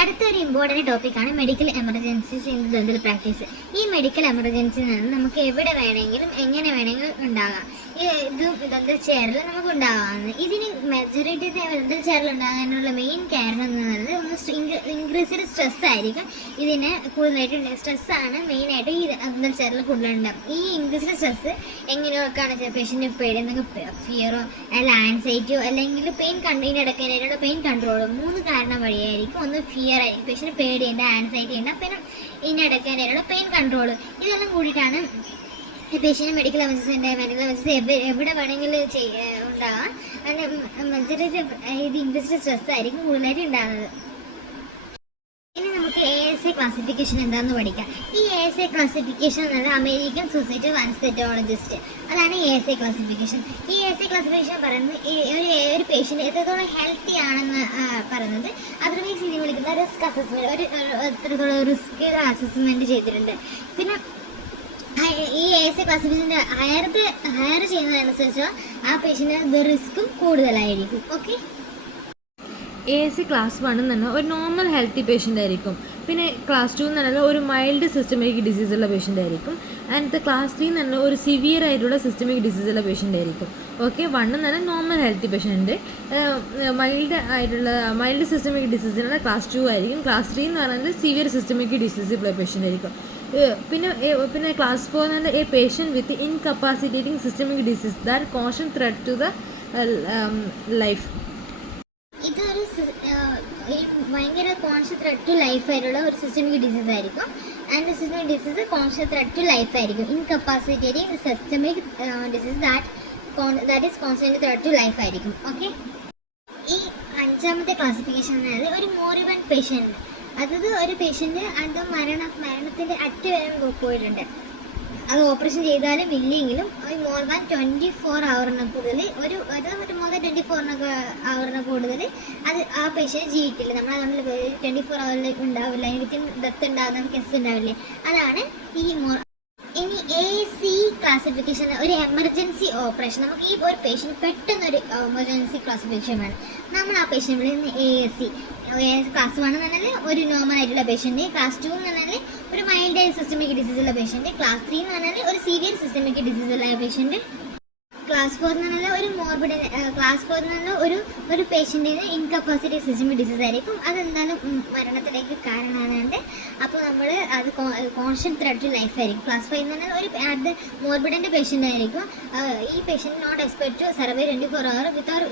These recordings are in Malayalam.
അടുത്തൊരു ഇമ്പോർട്ടൻറ്റ് ടോപ്പിക്കാണ് medical emergencies in dental practice. ഈ മെഡിക്കൽ എമർജൻസി എന്ന് പറഞ്ഞാൽ നമുക്ക് എവിടെ വേണമെങ്കിലും എങ്ങനെ വേണമെങ്കിലും ഉണ്ടാകാം. ഇതും ഡെന്റൽ ചെയറിൽ നമുക്ക് ഉണ്ടാകാവുന്നത്. ഇതിന് മെജോറിറ്റി ഡെന്റൽ ചെയറിൽ ഉണ്ടാകാനുള്ള മെയിൻ കാരണം എന്ന് പറയുന്നത് ഒന്ന് ഇൻക്രീസ്ഡ് സ്ട്രെസ് ആയിരിക്കും. ഇതിന് കൂടുതലായിട്ട് സ്ട്രെസ്സാണ് മെയിനായിട്ട് ഈ ഡെന്റൽ ചെയറിൽ കൂടുതലുണ്ടാകും. ഈ ഇൻക്രീസ്ഡ് സ്ട്രെസ് എങ്ങനെയൊക്കെയാണ് പേഷ്യൻ്റ് പേടി എന്തെങ്കിലും ഫിയറോ അല്ല ആൻസൈറ്റിയോ അല്ലെങ്കിൽ ഇതിനിടയ്ക്കാനായിട്ടുള്ള പെയിൻ കൺട്രോളോ 3 കാരണം വഴിയായിരിക്കും. ഒന്ന് ഫിയർ ആയിരിക്കും, പേഷ്യൻ്റ് പേടിയുണ്ട്, ആൻസൈറ്റി ഉണ്ട്, പിന്നെ ഇതിനിടയ്ക്കാനായിട്ടുള്ള പെയിൻ കൺട്രോൾ. ഇതെല്ലാം കൂടിയിട്ടാണ് പേഷ്യൻ്റ് മെഡിക്കൽ എമർജൻസി എവിടെ വേണമെങ്കിലും ഉണ്ടാകാം. മെജോറിറ്റി ഇത് ഇൻക്രീസ്ഡ് സ്ട്രെസ് ആയിരിക്കും കൂടുതലായിട്ട് ഉണ്ടാകുന്നത്. ഇനി നമുക്ക് ASA ക്ലാസിഫിക്കേഷൻ എന്താണെന്ന് പഠിക്കാം. ഈ ASA ക്ലാസിഫിക്കേഷൻ എന്നത് അമേരിക്കൻ സൊസൈറ്റി ഓഫ് അനസ്തെറ്റോളജിസ്റ്റ്, അതാണ് ASA ക്ലാസിഫിക്കേഷൻ. ഈ ASA ക്ലാസിഫിക്കേഷൻ പറയുന്നത് ഒരു പേഷ്യൻ്റ് എത്രത്തോളം ഹെൽത്തി ആണെന്ന് പറയുന്നത്. അതർവൈസ് ഇത് വിളിക്കുന്ന റിസ്ക് അസസ്മെൻറ്റ്, എത്രത്തോളം റിസ്ക് അസസ്മെൻറ്റ് ചെയ്തിട്ടുണ്ട്. പിന്നെ ഈ ASA ക്ലാസിഫിക്കേഷൻ്റെ ഹയർ ചെയ്യുന്നതനുസരിച്ച് ആ പേഷ്യൻ്റ് റിസ്ക്കും കൂടുതലായിരിക്കും. ഓക്കെ, ASA ക്ലാസ് 1 എന്ന് പറഞ്ഞാൽ ഒരു നോർമൽ ഹെൽത്തി പേഷ്യൻ്റ് ആയിരിക്കും. പിന്നെ ക്ലാസ് 2 എന്ന് പറഞ്ഞാൽ ഒരു മൈൽഡ് സിസ്റ്റമിക് ഡിസീസുള്ള പേഷ്യൻ്റ് ആയിരിക്കും. ആൻഡ് ക്ലാസ് 3 എന്ന് പറഞ്ഞാൽ ഒരു സിവിയർ ആയിട്ടുള്ള സിസ്റ്റമിക് ഡിസീസുള്ള പേഷ്യൻ്റ് ആയിരിക്കും. ഓക്കെ, 1 എന്ന് പറഞ്ഞാൽ normal healthy patient, mild systemic ഡിസീസിനുള്ള ക്ലാസ് 2 ആയിരിക്കും. ക്ലാസ് 3 എന്ന് പറഞ്ഞാൽ സിവിയർ സിസ്റ്റമിക് ഡിസീസുള്ള പേഷ്യൻ്റ് ആയിരിക്കും. പിന്നെ ക്ലാസ് 4 എന്ന് പറഞ്ഞാൽ a patient with incapacitating systemic disease that constant threat to the life. ഇതൊരു ഭയങ്കര കോൺഷ്യസ് ത്രെറ്റ് ടു ലൈഫ് ആയിട്ടുള്ള ഒരു സിസ്റ്റമിക് ഡിസീസ് ആയിരിക്കും. And systemic disease conscious threat to life ആയിരിക്കും. Incapacitating systemic disease that is constant threat to life ആയിരിക്കും. ഓക്കെ, ഈ 5ാമത്തെ ക്ലാസിഫിക്കേഷൻ എന്ന് പറഞ്ഞാൽ ഒരു മോറിബൻ പേഷ്യൻ്റ്, അതായത് ഒരു പേഷ്യൻ്റ് അത് മരണത്തിൻ്റെ അറ്റ് വരെ പോയിട്ടുണ്ട്. അത് ഓപ്പറേഷൻ ചെയ്താലും ഇല്ലെങ്കിലും മോർ ദാൻ 24 hours കൂടുതൽ ഒരു മോർ ദാൻ 24 hours കൂടുതൽ അത് ആ പേഷ്യൻ്റ് ജീവിക്കില്ല. നമ്മൾ 24 hours ഉണ്ടാവില്ല, എനിക്ക് ഡെത്ത് ഉണ്ടാകുന്ന കേസ് ഉണ്ടാവില്ലേ, അതാണ് ഈ ഇനി AC ക്ലാസിഫിക്കേഷൻ. ഒരു എമർജൻസി ഓപ്പറേഷൻ, നമുക്ക് ഈ ഒരു പേഷ്യൻ്റ് പെട്ടെന്നൊരു എമർജൻസി ക്ലാസിഫിക്കേഷൻ വേണം. നമ്മൾ ആ പേഷ്യൻ്റ് വിളിക്കുന്ന ASC. ക്ലാസ് 1 എന്ന് പറഞ്ഞാൽ ഒരു നോർമൽ ആയിട്ടുള്ള പേഷ്യൻ്റ്, ക്ലാസ് 2 എന്ന് പറഞ്ഞാൽ ഒരു മൈൽഡ് സിസ്റ്റമിക് ഡിസീസുള്ള പേഷ്യൻ്റ്, ക്ലാസ് 3 എന്ന് പറഞ്ഞാൽ ഒരു സീവിയർ സിസ്റ്റമിക് ഡിസീസുള്ള പേഷ്യൻ്റ്, ക്ലാസ് 4 എന്ന് പറഞ്ഞാൽ ഒരു മോർബിഡ്, ക്ലാസ് 4 എന്ന് പറഞ്ഞാൽ ഒരു പേഷ്യൻറ്റിന് ഇൻകപ്പാസിറ്റി സിസ്റ്റമിക് ഡിസീസ് ആയിരിക്കും. അതെന്തായാലും മരണത്തിലേക്ക് കാരണമാകുന്നുണ്ട്. അപ്പോൾ നമ്മൾ അത് കോൺസ്റ്റന്റ് ത്രെറ്റ് ടു ലൈഫ് ആയിരിക്കും. ക്ലാസ് 5 എന്ന് പറഞ്ഞാൽ ഒരു മോർബിഡിൻ്റെ പേഷ്യൻ്റ് ആയിരിക്കും. ഈ patient not expect to survive 24 hours without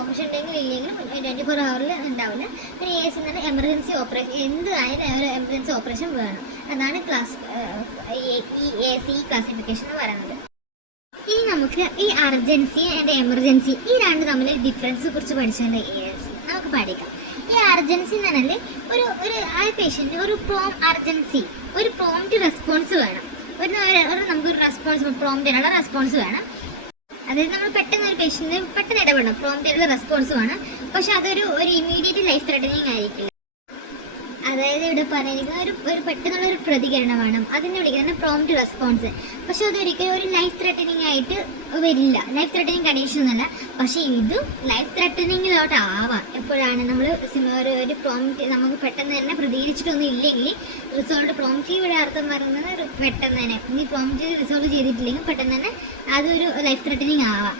operation ഉണ്ടെങ്കിലും ഇല്ലെങ്കിലും 24 hours ഉണ്ടാവില്ല. പിന്നെ ASC എന്ന് പറഞ്ഞാൽ എമർജൻസി ഓപ്പറേഷൻ, എന്തായാലും ഒരു എമർജൻസി ഓപ്പറേഷൻ വേണം. അതാണ് ഈ ASC ക്ലാസിഫിക്കേഷൻ എന്ന് പറയുന്നത്. ഇനി നമുക്ക് ഈ അർജൻസി ആൻഡ് എമർജൻസി ഈ രണ്ട് തമ്മിൽ ഡിഫറൻസ് കുറിച്ച് പഠിച്ചാൽ നമുക്ക് പഠിക്കാം. ഈ അർജൻസി എന്ന് പറഞ്ഞാൽ ഒരു ആ പേഷ്യൻ്റ് ഒരു പ്രോംപ്റ്റ് റെസ്പോൺസ് വേണം. നമുക്കൊരു പ്രോംപ്റ്റിനുള്ള റെസ്പോൺസ് വേണം. അതായത് നമ്മൾ പെട്ടെന്ന് ഒരു പേഷ്യൻ്റ് പെട്ടെന്ന് ഇടപെടണം, പ്രോംപ്റ്റിനുള്ള റെസ്പോൺസ് വേണം. പക്ഷെ അതൊരു ഇമ്മീഡിയറ്റ് ലൈഫ് ത്രെറ്റനിങ് ആയിരിക്കില്ല. അതായത് ഇവിടെ പറഞ്ഞിരിക്കുന്ന ഒരു പെട്ടെന്നുള്ള ഒരു പ്രതികരണമാണ്, അതിനെ വിളിക്കുന്നത് പ്രോംപ്റ്റ് റെസ്പോൺസ്. പക്ഷെ അതൊരിക്കലും ഒരു ലൈഫ് ത്രെറ്റനിങ് ആയിട്ട് വരില്ല, ലൈഫ് ത്രെറ്റനിങ് കണ്ടീഷൻ എന്നല്ല. പക്ഷേ ഇത് ലൈഫ് ത്രെറ്റനിങ്ങിലോട്ട് ആവാം. എപ്പോഴാണ് നമ്മൾ ഒരു പ്രോംപ്റ്റ് നമുക്ക് പെട്ടെന്ന് തന്നെ പ്രതികരിച്ചിട്ടൊന്നും ഇല്ലെങ്കിൽ പ്രോംപ്റ്റിയുടെ അർത്ഥം പറയുന്നത് പെട്ടെന്ന് തന്നെ ഈ പ്രോംപ്റ്റ് റിസോൾവ് ചെയ്തിട്ടില്ലെങ്കിൽ പെട്ടെന്ന് തന്നെ അതൊരു ലൈഫ് ത്രെറ്റനിങ് ആവാം.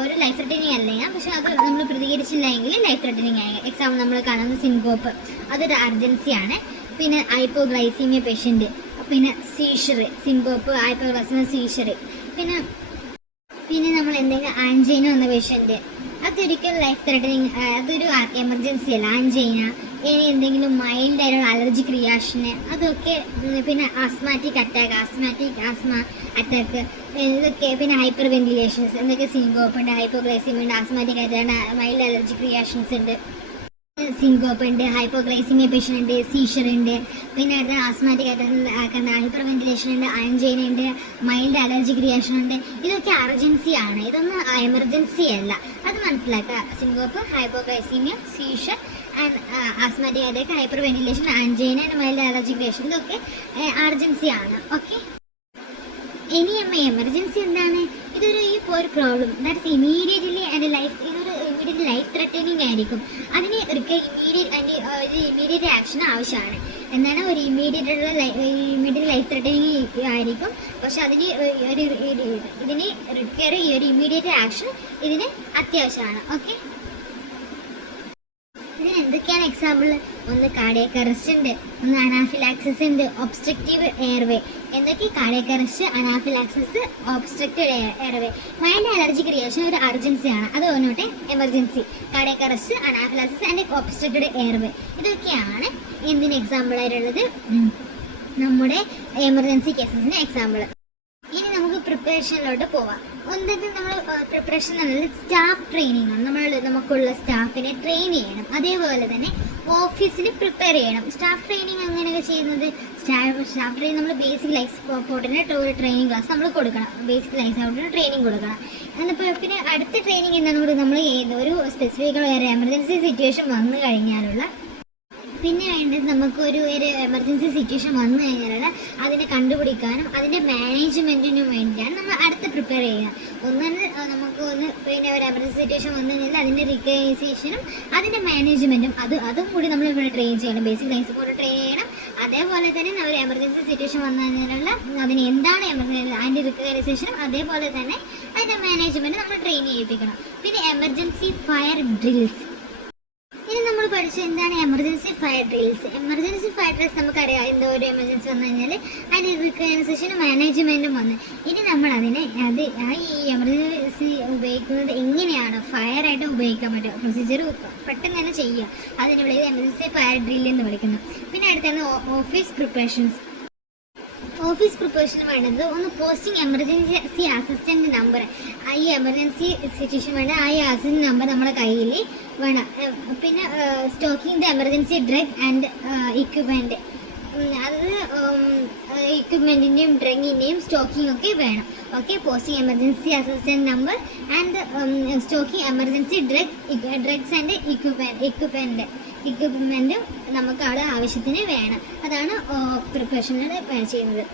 ഒരു ലൈഫ് ത്രെറ്റനിങ് അല്ല, പക്ഷെ അത് നമ്മൾ പ്രതികരിച്ചില്ല എങ്കിൽ ലൈഫ് ത്രെറ്റനിങ് ആയി. എക്സാമ്പിൾ നമ്മൾ കാണുന്ന സിൻകോപ്പ്, അതൊരു അർജൻസിയാണ്. പിന്നെ ഹൈപ്പോഗ്ലൈസീമിയ പേഷ്യൻ്റ്, പിന്നെ സീഷർ, സിൻകോപ്പ്, ഹൈപ്പോഗ്ലൈസീമിയ, സീഷർ. പിന്നെ നമ്മൾ എന്തെങ്കിലും ആൻജൈന വന്ന പേഷ്യൻ്റ്, അതൊരിക്കലും ലൈഫ് ത്രെറ്റനിങ്, അതൊരു എമർജൻസി അല്ല. ആൻജൈന, ഇനി എന്തെങ്കിലും മൈൽഡ് ആയിട്ടുള്ള അലർജിക് റിയാക്ഷന്, അതൊക്കെ. പിന്നെ ആസ്മാറ്റിക് ആസ്മ അറ്റാക്ക്, ഇതൊക്കെ. പിന്നെ ഹൈപ്പർ വെന്റിലേഷൻസ്, എന്തൊക്കെ സിൻകോപ്പ് ഉണ്ട്, ഹൈപ്പോഗ്ലൈസീമിയ ഉണ്ട്, asthmatic attack, mild allergic reactions ഉണ്ട്, സിൻകോപ്പ് ഉണ്ട്, ഹൈപ്പോഗ്ലൈസീമിയ പേഷ്യൻ്റ് ഉണ്ട്, സീഷർ ഉണ്ട്. പിന്നെ അടുത്ത ആസ്മാറ്റിക് അറ്റാക്ക്, ഹൈപ്പർ വെന്റിലേഷൻ ഉണ്ട്, ആൻജൈന ഉണ്ട്, മൈൽഡ് അലർജിക് റിയാക്ഷൻ ഉണ്ട്. ഇതൊക്കെ അർജൻസി ആണ്, ഇതൊന്നും എമർജൻസി അല്ല. അത് മനസ്സിലാക്കുക. Syncope, hypoglycaemia, seizure and asthmatic attack, hyper ventilation, angina and mild allergic reaction, ഇതൊക്കെ അർജൻസി ആണ്. ഓക്കെ, ഇനി എമർജൻസി എന്താണ്? ഇതൊരു problem that is immediately and life, ഇതൊരു ഇമ്മീഡിയറ്റ് ലൈഫ് ത്രെറ്റനിങ് ആയിരിക്കും. അതിന് ഇമ്മീഡിയറ്റ് ആക്ഷൻ ആവശ്യമാണ്. എന്താണ് ഒരു ഇമ്മീഡിയറ്റ് ലൈഫ് ത്രെറ്റനിങ് ആയിരിക്കും. പക്ഷെ അതിന് ഇതിന് റിക്വയർ ഈ ഒരു ഇമ്മീഡിയറ്റ് ആക്ഷൻ ഇതിന് അത്യാവശ്യമാണ്. ഓക്കെ, ഇതിന് എന്തൊക്കെയാണ് എക്സാമ്പിൾ? ഒന്ന് കാർഡിയക് അറസ്റ്റ് ഉണ്ട്, ഒന്ന് അനാഫിലാക്സിസ് ഉണ്ട്, ഒബ്സ്ട്രക്റ്റീവ് എയർവേ. എന്തൊക്കെ? Cardiac arrest, anaphylaxis, obstructed airway. Mild allergic reaction ഒരു അർജൻസിയാണ്, അത് ഒന്നോട്ടെ emergency. Cardiac arrest, anaphylaxis and obstructed airway, ഇതൊക്കെയാണ് എന്തിന് എക്സാമ്പിൾ ആയിട്ടുള്ളത്? നമ്മുടെ എമർജൻസി കേസസിന് എക്സാമ്പിൾ. ഇനി നമുക്ക് പ്രിപ്പറേഷനിലോട്ട് പോവാം. ഒന്നത് നമ്മൾ പ്രിപ്പറേഷൻ എന്നുള്ളത് സ്റ്റാഫ് ട്രെയിനിങ് ആണ്. നമുക്കുള്ള സ്റ്റാഫിനെ ട്രെയിൻ ചെയ്യണം. അതേപോലെ തന്നെ ഓഫീസിൽ പ്രിപ്പയർ ചെയ്യണം. സ്റ്റാഫ് ട്രെയിനിങ് അങ്ങനെയൊക്കെ ചെയ്യുന്നത്, സ്റ്റാഫ് ട്രെയിനിങ് നമ്മൾ ബേസിക് ലൈഫ് സപ്പോർട്ടിന് ഒരു ട്രെയിനിങ് ക്ലാസ് നമ്മൾ കൊടുക്കണം. ബേസിക് ലൈഫ് സപ്പോർട്ടിന് ട്രെയിനിങ് കൊടുക്കണം. എന്നിപ്പോൾ പിന്നെ അടുത്ത ട്രെയിനിങ് എന്താണ്? നമ്മൾ ഏതൊരു സ്പെസിഫിക് എമർജൻസി സിറ്റുവേഷൻ വന്നു കഴിഞ്ഞാലുള്ള പിന്നെ വേണ്ടത് നമുക്കൊരു എമർജൻസി സിറ്റുവേഷൻ വന്നു കഴിഞ്ഞാൽ അതിനെ കണ്ടുപിടിക്കാനും അതിൻ്റെ മാനേജ്മെൻറ്റിനും വേണ്ടിയാണ് നമ്മൾ അടുത്ത് പ്രിപ്പയർ ചെയ്യുക. നമുക്ക് പിന്നെ ഒരു എമർജൻസി സിറ്റുവേഷൻ വന്നു കഴിഞ്ഞാൽ അതിൻ്റെ റിക്കഗ്നൈസേഷനും അതിൻ്റെ മാനേജ്മെൻറ്റും അതും കൂടി നമ്മൾ ഇവിടെ ട്രെയിൻ ചെയ്യണം. ബേസിക് ലൈഫ് സപ്പോർട്ട് ട്രെയിൻ ചെയ്യണം. അതേപോലെ തന്നെ ഒരു എമർജൻസി സിറ്റുവേഷൻ വന്നു കഴിഞ്ഞാലുള്ള അതിന് എന്താണ് എമർജൻസി, അതിൻ്റെ റിക്കഗ്നൈസേഷനും അതേപോലെ തന്നെ അതിൻ്റെ മാനേജ്മെൻറ്റ് നമ്മൾ ട്രെയിൻ ചെയ്യിപ്പിക്കണം. പിന്നെ എമർജൻസി ഫയർ ഡ്രിൽസ്. ഇനി നമ്മൾ പഠിച്ച എന്താണ് emergency fire drills? Emergency fire drills നമുക്കറിയാം, എന്തോ ഒരു എമർജൻസി വന്നു കഴിഞ്ഞാൽ അതിൻ്റെ റിക്കഗ്നൈസേഷനും മാനേജ്മെൻറ്റും വന്ന് ഇനി നമ്മൾ അതിനെ ഈ എമർജൻസി ഉപയോഗിക്കുന്നത് എങ്ങനെയാണ് ഫയറായിട്ട് ഉപയോഗിക്കാൻ പറ്റുക, പ്രൊസീജിയർ പെട്ടെന്ന് തന്നെ ചെയ്യുക, അതിനെ വിളിക്കുന്നത് എമർജൻസി ഫയർ ഡ്രിൽ എന്ന് വിളിക്കുന്നു. പിന്നെ അടുത്താണ് ഓഫീസ് പ്രിപ്പറേഷൻസ്. ഓഫീസ് പ്രിപ്പറേഷന് വേണ്ടത് ഒന്ന് പോസ്റ്റിംഗ് എമർജൻസി അസിസ്റ്റൻ്റ് നമ്പർ. ഈ എമർജൻസി സിറ്റുവേഷൻ വേണ്ട ആ അസിസ്റ്റൻ്റ് നമ്പർ നമ്മുടെ കയ്യിൽ വേണം. പിന്നെ stocking the emergency drug and equipment, അത് ഇക്വിപ്മെൻറ്റിൻ്റെയും ഡ്രഗിൻ്റെയും സ്റ്റോക്കിംഗ് ഒക്കെ വേണം. Okay, posting emergency assistant number and stocking emergency drugs and ഇക്വിപ്മെൻറ്റും നമുക്ക് അവിടെ ആവശ്യത്തിന് വേണം. അതാണ് പ്രിപ്പറേഷനിൽ ചെയ്യുന്നത്.